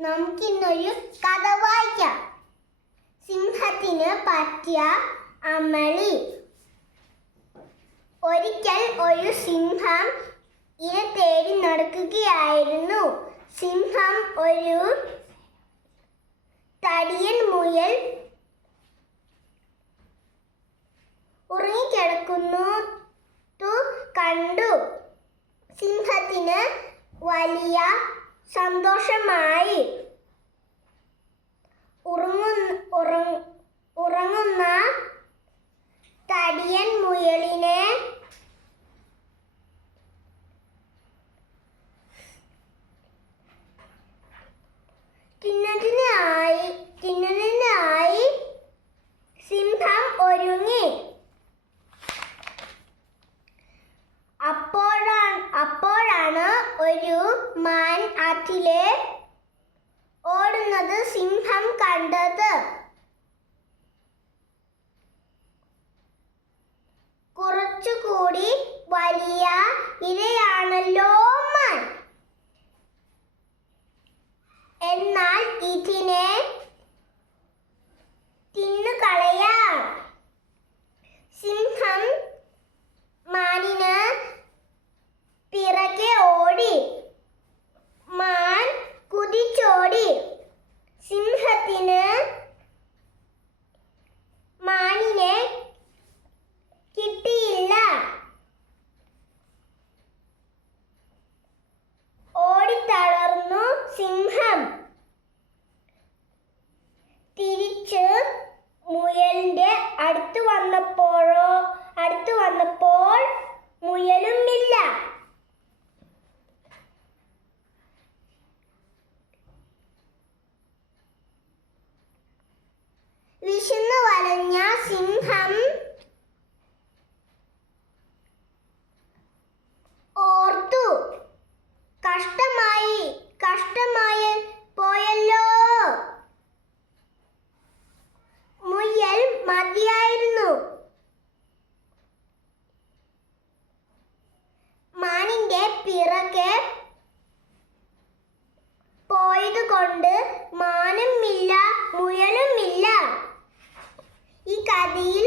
നമുക്കിന്നൊരു കഥ വായിക്കാം. സിംഹത്തിന് പറ്റിയ അമളി. ഒരിക്കൽ ഒരു സിംഹം ഇര തേടി നടക്കുകയായിരുന്നു. സിംഹം ഒരു തടിയൻ മുയൽ ഉറങ്ങിക്കിടക്കുന്നു കണ്ടു. സിംഹത്തിന് വലിയ സന്തോഷമായി. ഉറങ്ങുന്ന തടിയൻ മുയലിനെ തിന്നുന്നതിനായി സിംഹം ഒരുങ്ങി. അപ്പോഴാണ് ഒരു മാൻ അതിലെ ഓടുന്നത് സിംഹം കണ്ടത്. കുറച്ചുകൂടി വലിയ ഇരയാണല്ലോ മാൻ. എന്നാൽ ഇതിനെ തിന്നുകളയാം. സിംഹം മാനിന് പിറകെ ഓടി. മാൻ കുതിച്ചോടി. സിംഹത്തിന് മാനിനെ കിട്ടിയില്ല. ഓടിത്തളർന്നു സിംഹം. തിരിച്ച് മുയലിന്റെ അടുത്ത് വന്നപ്പോൾ മുയലുമില്ല. വിശന്നു വലഞ്ഞ സിംഹം ഓർത്തു, കഷ്ടമായി പോയല്ലോ. മുയൽ മതിയായിരുന്നു. മാനിന്റെ പിറകെ പോയതുകൊണ്ട് മാനുമില്ല മുയലുമില്ല. ഈ കഥയിൽ